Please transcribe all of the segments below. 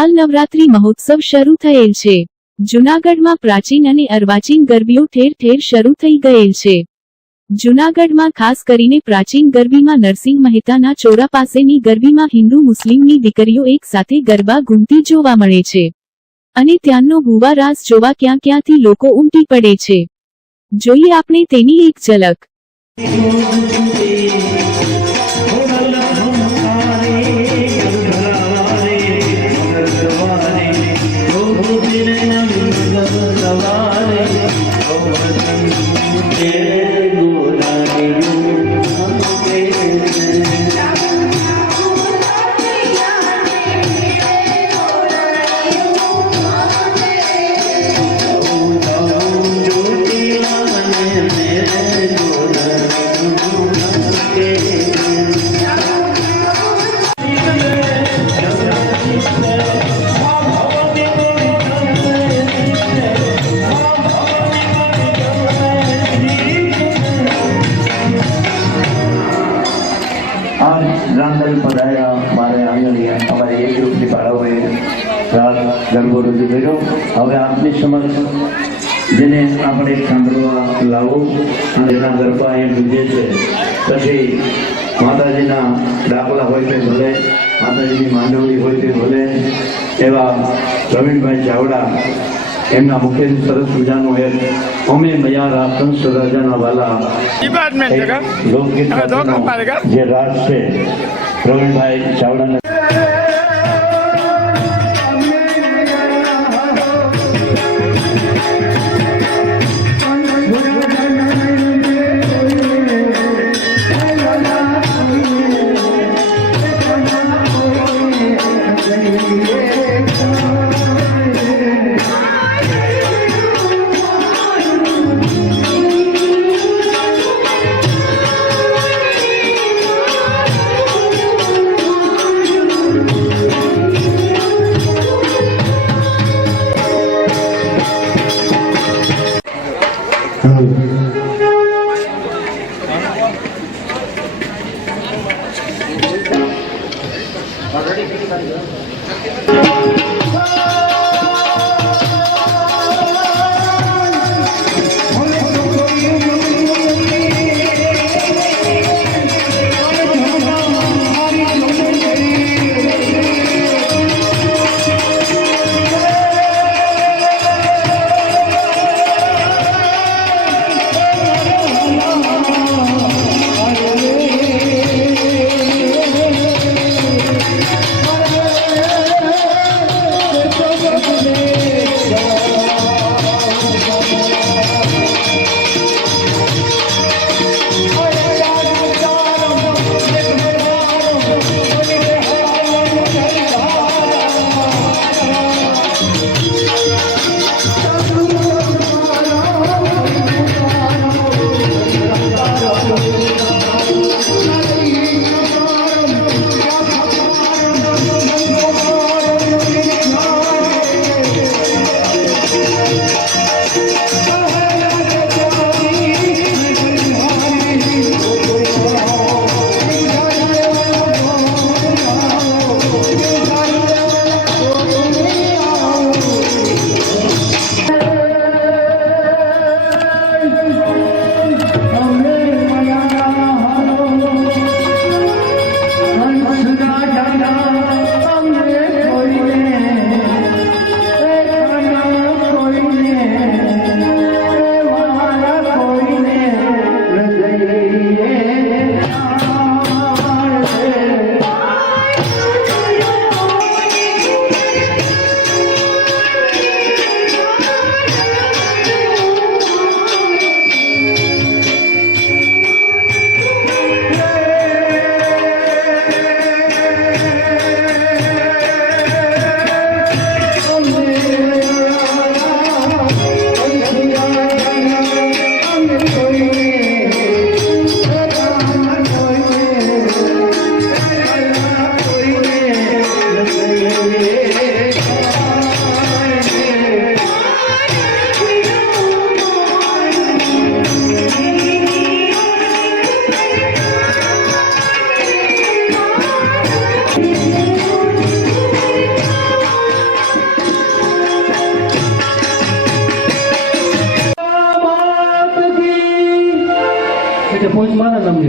હાલ નવરાત્રી મહોત્સવ શરૂ થયેલ છે. જૂનાગઢમાં પ્રાચીન અને અર્વાચીન ગરબીઓ ઠેર ઠેર શરૂ થઈ ગયેલ છે. જૂનાગઢમાં ખાસ કરીને પ્રાચીન ગરબીમાં નરસિંહ મહેતાના ચોરા પાસેની ગરબીમાં હિન્દુ મુસ્લિમની દીકરીઓ એક સાથે ગરબા ઘૂમતી જોવા મળે છે. અને ત્યાંનો ભૂવા રાસ જોવા ક્યાં ક્યાંથી લોકો ઉમટી પડે છે. જોઈએ આપણે તેની એક ઝલક. હવે આપની સમક્ષ જેને આપણે સાંભળવા લાવો અને એના ગરબા એ લીધે છે પછી માતાજીના દાખલા હોય તે ભલે માતાજીની માંડવડી હોય તે ભલે એવા પ્રવીણભાઈ ચાવડા એમના મુખ્ય સરસ મજાનો એક અમે મયારા કંસ રાજાના વાલા લોકગીત. જે રાજ છે પ્રવીણભાઈ ચાવડાને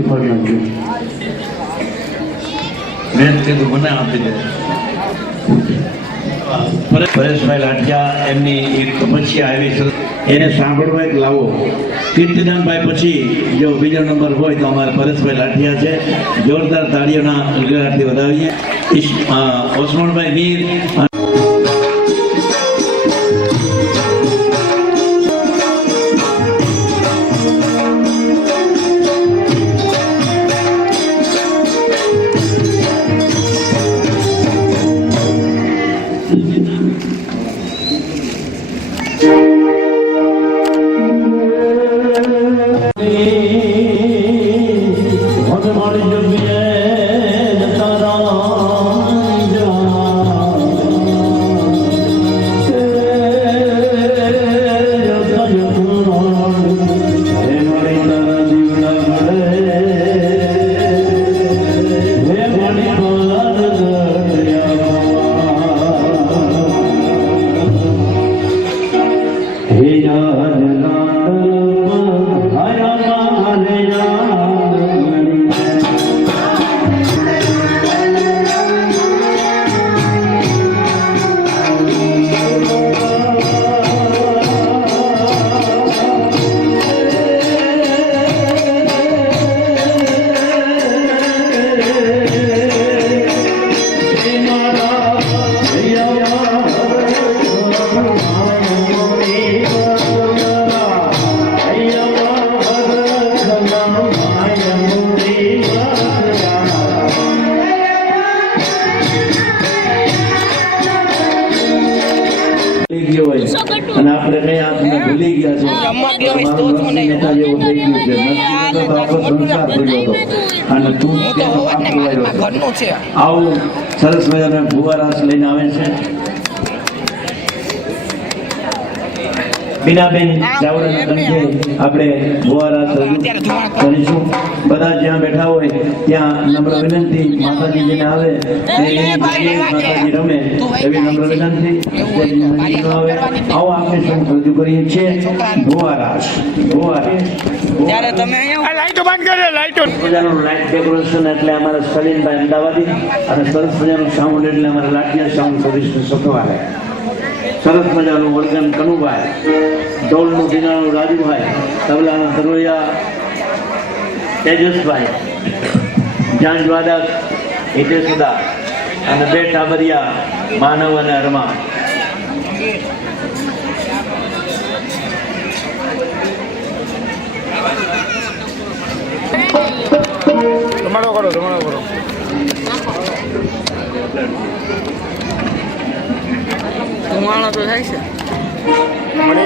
મારા નામની ફરમાન મેં કીધું મને આપી દે. પરેશભાઈ લાઠિયા એમની એક તપસ્યા આવી છે. એને સાંભળવા એક લાવો. કીર્તિદાનભાઈ પછી જો બીજો નંબર હોય તો અમારે પરેશભાઈ લાઠિયા છે. જોરદાર તાળીઓના ગળગડાટથી વધાવીએ. ઓસમાણભાઈ મીર છે. આવું સરસ મજાનો ભુવારાસ લઈને આવે છે. બીનાબેન ચાવડાના કંઠે આપણે ભુવારાસ કરીશું. બધા જ્યાં બેઠા હોય ત્યાં નમ્ર વિનંતી માતાજી જેને આવે માતાજી રમે એવી નમ્ર વિનંતી. આવે. આવો આપણે શું રજૂ કરીએ છીએ. ભુવારાસ ભુવારાસ ત્યારે તમે લાઈટો બંધ કરે, લાઈટો. મજાનું લાઈટ ડેકોરેશન એટલે અમારા સલીમભાઈ અમદાવાદી અને સરસ મજાનું સાઉન્ડ એટલે અમારા લાઠિયા સાઉન્ડ સર્વિસનું સખવાલે. સરસ મજાનું વર્ગન કનુભાઈ, ઢોલનું ઢીંગાણું રાજુભાઈ, તબલાના ધરોયા, તેજસભાઈ જાંજવાદક હિતેશદા અને બે ટાબરિયા માનવ અને અરમા તમારો કરો તમારો કરો. ધુમાડો તો થાય છે. મને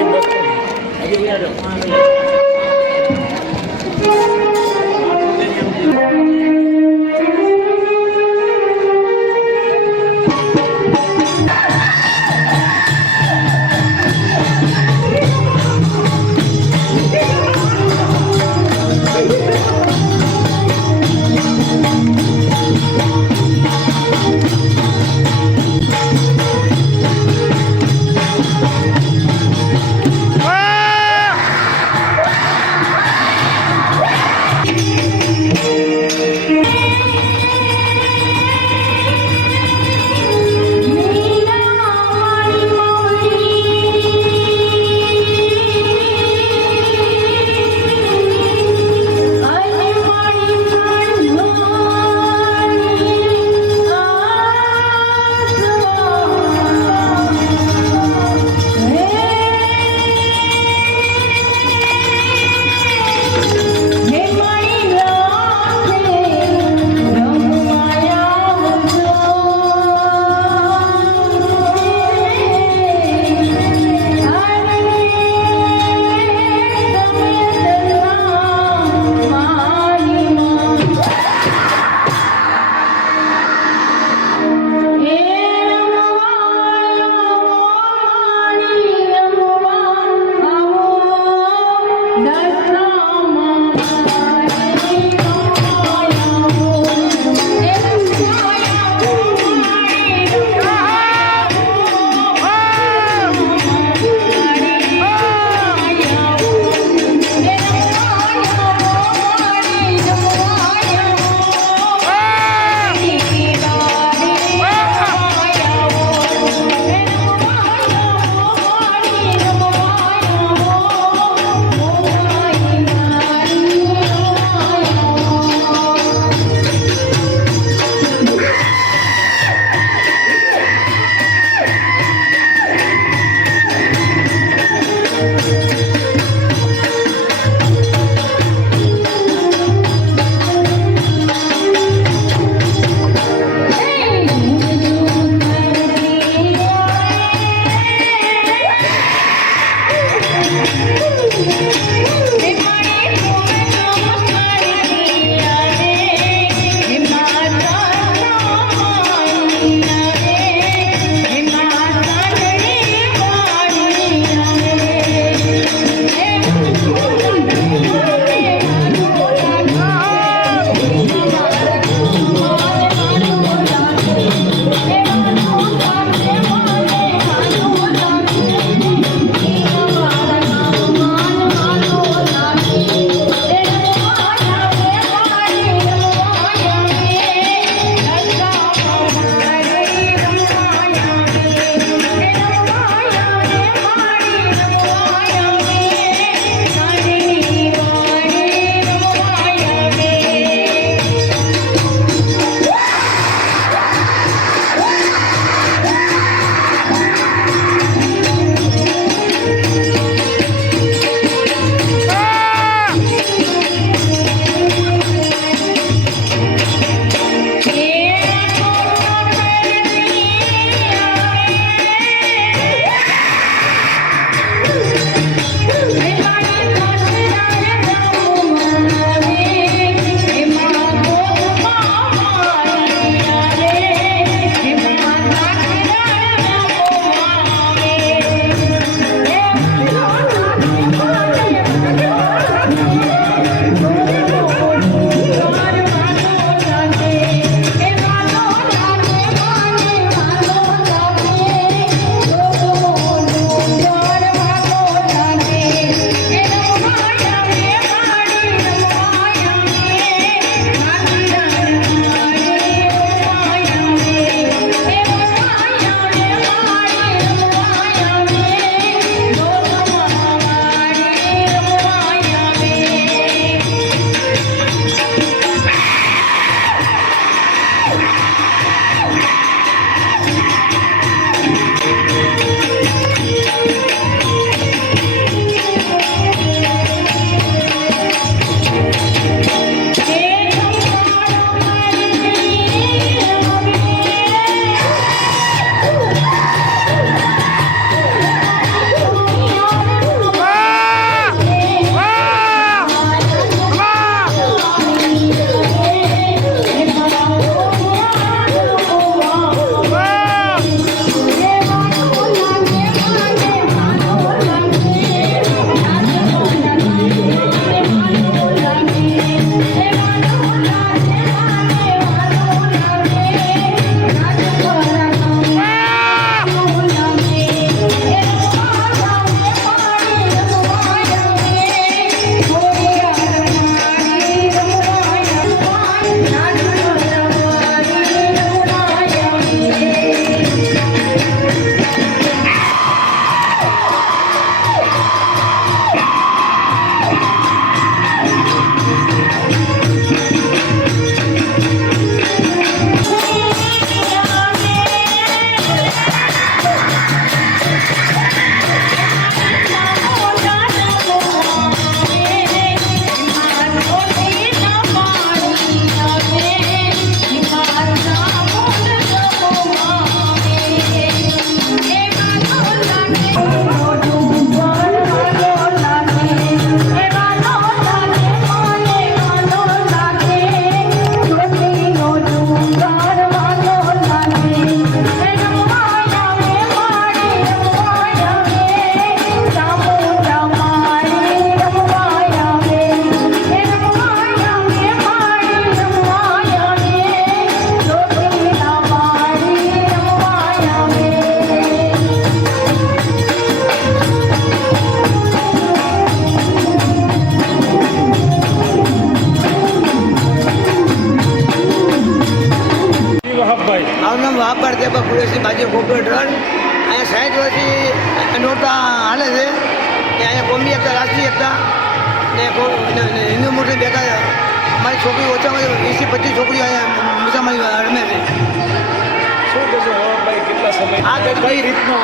ગરબી રીતનું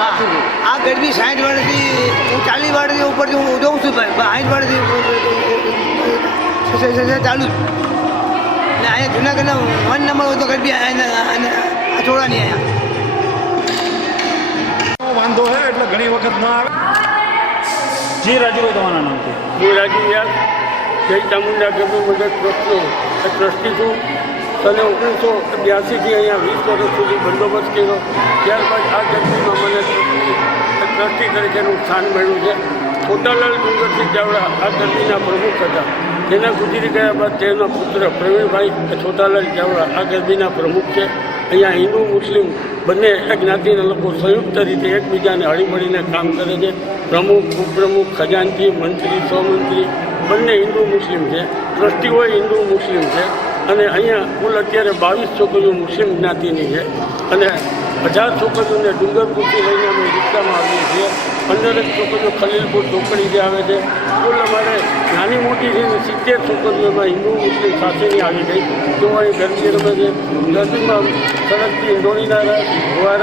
આ ગરબી સાઠ વર્ષથી હું ચાલીસ વર્ષથી ઉપરથી હું જોઉં છું ભાઈ સાઠ વર્ષથી ચાલુ છું ને અહીંયા જુનાગઢના વન નંબર હોય તો ગરબી છોડાની અહીંયા વાંધો હે એટલે ઘણી વખત ના આવે જી રાજુભાઈ તમારા નામથી હું રાજીવ યાર જય ચામુંડા ગરબી મદદ ટ્રસ્ટનો ટ્રસ્ટી છું સને ઓગણીસો બ્યાસીથી અહીંયા વીસ વર્ષ સુધી બંદોબસ્ત કર્યો. ત્યારબાદ આ જગ્યામાં મને ટ્રસ્ટી તરીકેનું સ્થાન મળ્યું છે. છોટાલાલ ડુંગરસિંહ ચાવડા આ ગરબીના પ્રમુખ હતા. તેના ગુજરી ગયા બાદ તેના પુત્ર પ્રવીણભાઈ છોટાલાલ ચાવડા આ ગરબીના પ્રમુખ છે. અહીંયા હિન્દુ, મુસ્લિમ બંને એક જ્ઞાતિના લોકો સંયુક્ત રીતે એકબીજાને હળીમળીને કામ કરે છે. પ્રમુખ, ઉપપ્રમુખ ખજાનજી મંત્રી સ્વમંત્રી બંને હિન્દુ, મુસ્લિમ છે. ટ્રસ્ટી હોય હિન્દુ, મુસ્લિમ છે. અને અહીંયા કુલ અત્યારે બાવીસ છોકરીઓ મુસ્લિમ જ્ઞાતિની છે. અને હજાર છોકરીઓને ડુંગરપુરથી લઈને અમે રિક્ષામાં આવીએ છીએ. પંદરેક છોકરીઓ ખલીલપુર ચોકડીથી આવે છે. કુલ અમારે નાની મોટી જઈને સિત્તેર છોકરીઓમાં હિન્દુ, મુસ્લિમ સાથેની આવી ગઈ. તો અહીં ગરબી રમે છે. ગરબીમાં સરહદથી દોડીના રસ ગોવા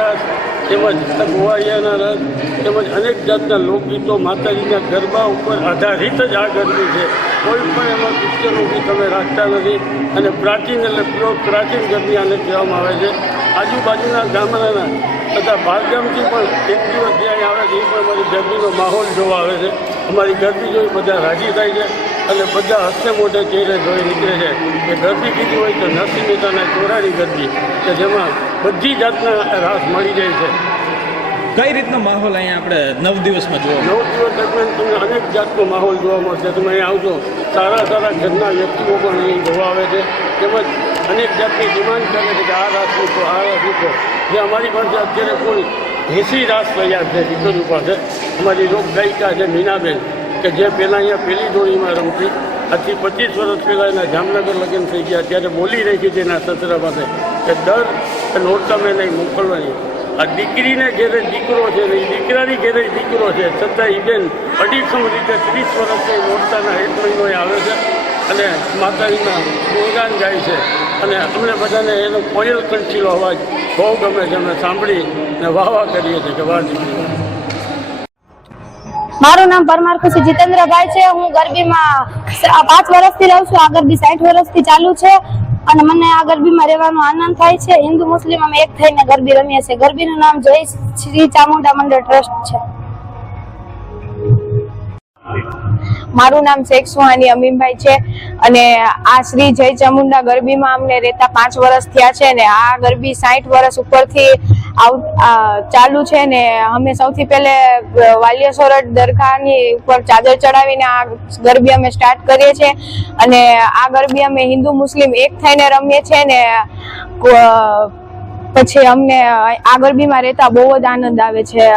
તેમજ ગોવાળિયાના રસ તેમજ અનેક જાતના લોકગીતો માતાજીના ગરબા ઉપર આધારિત જ આ ગરબી છે. કોઈ પણ એમાં ક્રિશ્ચનો તમે રાખતા નથી અને પ્રાચીન એટલે પ્યોર પ્રાચીન ગરબી આને કહેવામાં આવે છે. આજુબાજુના ગામડાના તથા બહારગામથી પણ એક દિવસ જ્યાં આવે છે એ પણ અમારી ગરબીનો માહોલ જોવા આવે છે. અમારી ગરબી જોઈ બધા રાજી થાય છે. અને બધા હસ્તે મોઢે ચહેરે જોઈ નીકળે છે. કે ગરબી કીધી હોય તો નરસિંહ મહેતાના ચોરાની ગરબી કે જેમાં બધી જાતના રાસ મળી જાય છે. કઈ રીતનો માહોલ અહીંયા આપણે નવ દિવસમાં જોવા નવ દિવસ દરમિયાન તમને અનેક જાતનો માહોલ જોવા મળશે. તમે અહીં આવશો સારા સારા ઘરના વ્યક્તિઓ પણ અહીં જોવા આવે છે. તેમજ અનેક જાતની ડિમાન્ડ કરે છે કે આ રાસ મૂકો આ રાસ મૂકો. જે અમારી પાસે અત્યારે કોઈ એસી રાસ તૈયાર છે દીકરીઓ પાસે અમારી લોક ગાયિકા છે મીનાબેન. કે જે પહેલાં અહીંયા પહેલી જોડીમાં રમતી, આજથી પચીસ વર્ષ પહેલાં એના જામનગર લગ્ન થઈ ગયા, ત્યારે બોલી રહી છે એના સસરા પાસે કે દર નોરતા મેં નહીં મોકલવાની. આ દીકરીને ઘેરે દીકરો છે ને એ દીકરાની ઘેરે દીકરો છે. છતાં એ બેન અડીખમ રીતે ત્રીસ વર્ષથી મોરતાના એક મહિનો આવે છે અને માતાજીના ગુણગાન ગાય છે. અને અમને બધાને એનો કોયલ કંઠીલો અવાજ બહુ ગમે છે. અમે સાંભળી ને વાહ વાહ કરીએ છીએ કે વાહ દીકરી. મારું નામ પરમાર ખુશી જીતેન્દ્રભાઈ છે. હું ગરબીમાં પાંચ વર્ષથી રહું છું. આ ગરબી સાઠ વર્ષથી ચાલુ છે અને મને આ ગરબીમાં રહેવાનો આનંદ થાય છે. હિન્દુ મુસ્લિમ અમે એક થઈને ગરબી રમીએ છીએ. ગરબીનું નામ જય શ્રી ચામુંડા મંડળ ટ્રસ્ટ છે. મારું નામ શેખ સુહાની અમીનભાઈ છે અને આ શ્રી જય ચામુંડા ગરબીમાં અમને રહેતા પાંચ વર્ષ થયા છે ને આ ગરબી સાઠ વર્ષ ઉપરથી ચાલુ છે ને અમે સૌથી પહેલે વાલિયા સોરઠ દરગાહની ઉપર ચાદર ચડાવીને આ ગરબી અમે સ્ટાર્ટ કરીએ છીએ. અને આ ગરબી અમે હિન્દુ મુસ્લિમ એક થઈને રમીએ છીએ ને પછી અમને આ ગરબીમાં રહેતા બહુ જ આનંદ આવે છે.